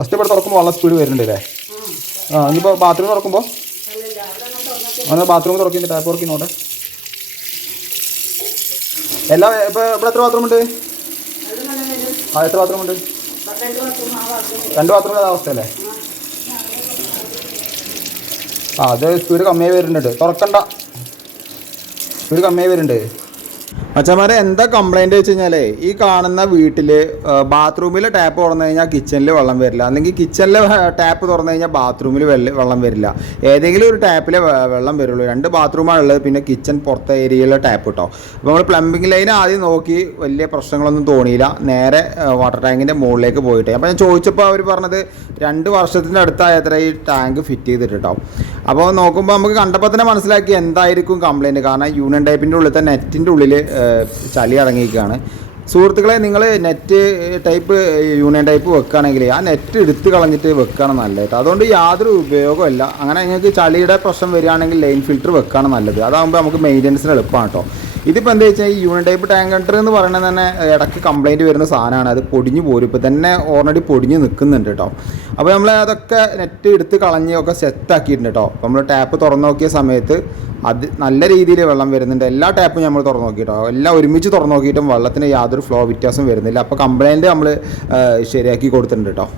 First ഇവിടെ തുറക്കുമ്പോൾ വെള്ളം സ്പീഡ് വരുന്നുണ്ട് അല്ലേ? ആ ഇനിയിപ്പോൾ ബാത്റൂം തുറക്കുമ്പോൾ അങ്ങനെ ബാത്റൂം തുറക്കില്ല ടാപ്പ് തുറക്കിന്നോട്ടെ എല്ലാ ഇപ്പോൾ ഇവിടെ എത്ര ബാത്റൂം ഉണ്ട്? ആ എത്ര ബാത്റൂം ഉണ്ട്? രണ്ട് ബാത്റൂം അവസ്ഥ അല്ലേ? ആ അത് സ്പീഡ് കമ്മിയായി വരുന്നുണ്ട്. തുറക്കണ്ട. സ്പീഡ് കമ്മിയായി വരുന്നുണ്ട്. അച്ഛന്മാരെ എന്താ കംപ്ലൈന്റ് വെച്ച് കഴിഞ്ഞാലേ ഈ കാണുന്ന വീട്ടിൽ ബാത്റൂമിൽ ടാപ്പ് തുറന്നു കഴിഞ്ഞാൽ കിച്ചണിൽ വെള്ളം വരില്ല. അല്ലെങ്കിൽ കിച്ചണിൽ ടാപ്പ് തുറന്നു കഴിഞ്ഞാൽ ബാത്റൂമിൽ വെള്ളം വരില്ല. ഏതെങ്കിലും ഒരു ടാപ്പിൽ വെള്ളം വരുള്ളൂ. രണ്ട് ബാത്റൂമാണ് ഉള്ളത് പിന്നെ കിച്ചൺ പുറത്തെ ഏരിയയിലെ ടാപ്പ് കേട്ടോ അപ്പോൾ നമ്മൾ പ്ലംബിംഗ് ലൈൻ ആദ്യം നോക്കി വലിയ പ്രശ്നങ്ങളൊന്നും തോന്നിയില്ല. നേരെ വാട്ടർ ടാങ്കിന്റെ മുകളിലേക്ക് പോയിട്ട്. അപ്പോൾ ഞാൻ ചോദിച്ചപ്പോൾ അവർ പറഞ്ഞത് രണ്ട് വർഷത്തിന്റെ അടുത്തായ എത്ര ഈ ടാങ്ക് ഫിറ്റ് ചെയ്തിട്ട് അപ്പോൾ നോക്കുമ്പോൾ നമുക്ക് കണ്ടപ്പോൾ തന്നെ മനസ്സിലാക്കി എന്തായിരിക്കും കംപ്ലയിന്റ് കാരണം യൂണിയൻ ടൈപ്പിന്റെ ഉള്ളിലത്തെ നെറ്റിന്റെ ഉള്ളിൽ ചളി അടങ്ങിയിരിക്കുകയാണ്. സുഹൃത്തുക്കളെ നിങ്ങൾ നെറ്റ് ടൈപ്പ് യൂണിയൻ ടൈപ്പ് വെക്കുകയാണെങ്കിൽ ആ നെറ്റ് എടുത്ത് കളഞ്ഞിട്ട് വെക്കുകയാണ് നല്ലത്. അതുകൊണ്ട് യാതൊരു ഉപയോഗമില്ല അങ്ങനെ നിങ്ങൾക്ക് ചളിയുടെ പ്രശ്നം വരികയാണെങ്കിൽ ലൈൻ ഫിൽറ്റർ വെക്കുകയാണ് നല്ലത്. അതാകുമ്പോൾ നമുക്ക് മെയിന്റനൻസിന് എളുപ്പമാണ് കേട്ടോ. ഇതിപ്പോൾ എന്താ വെച്ചാൽ ഈ യൂണിറ്റ് ടൈപ്പ് ടാങ്ക് കണ്ടർ എന്ന് പറയുന്നത് തന്നെ ഇടയ്ക്ക് കംപ്ലൈന്റ് വരുന്ന സാധനമാണ്. അത് പൊടിഞ്ഞു പോരും. ഇപ്പോൾ തന്നെ ഓൾറെഡി പൊടിഞ്ഞ് നിൽക്കുന്നുണ്ട് കേട്ടോ അപ്പോൾ നമ്മൾ അതൊക്കെ നെറ്റ് എടുത്ത് കളഞ്ഞ് ഒക്കെ സെറ്റ് ആക്കിയിട്ടുണ്ട് കേട്ടോ നമ്മൾ ടാപ്പ് തുറന്നു നോക്കിയ സമയത്ത് അത് നല്ല രീതിയിൽ വെള്ളം വരുന്നുണ്ട്. എല്ലാ ടാപ്പും നമ്മൾ തുറന്നു നോക്കിയിട്ടോ. എല്ലാം ഒരുമിച്ച് തുറന്നു നോക്കിയിട്ടും വെള്ളത്തിന് യാതൊരു ഫ്ലോ വ്യത്യാസം വരുന്നില്ല. അപ്പോൾ കംപ്ലൈന്റ് നമ്മൾ ശരിയാക്കി കൊടുത്തിട്ടുണ്ട് കേട്ടോ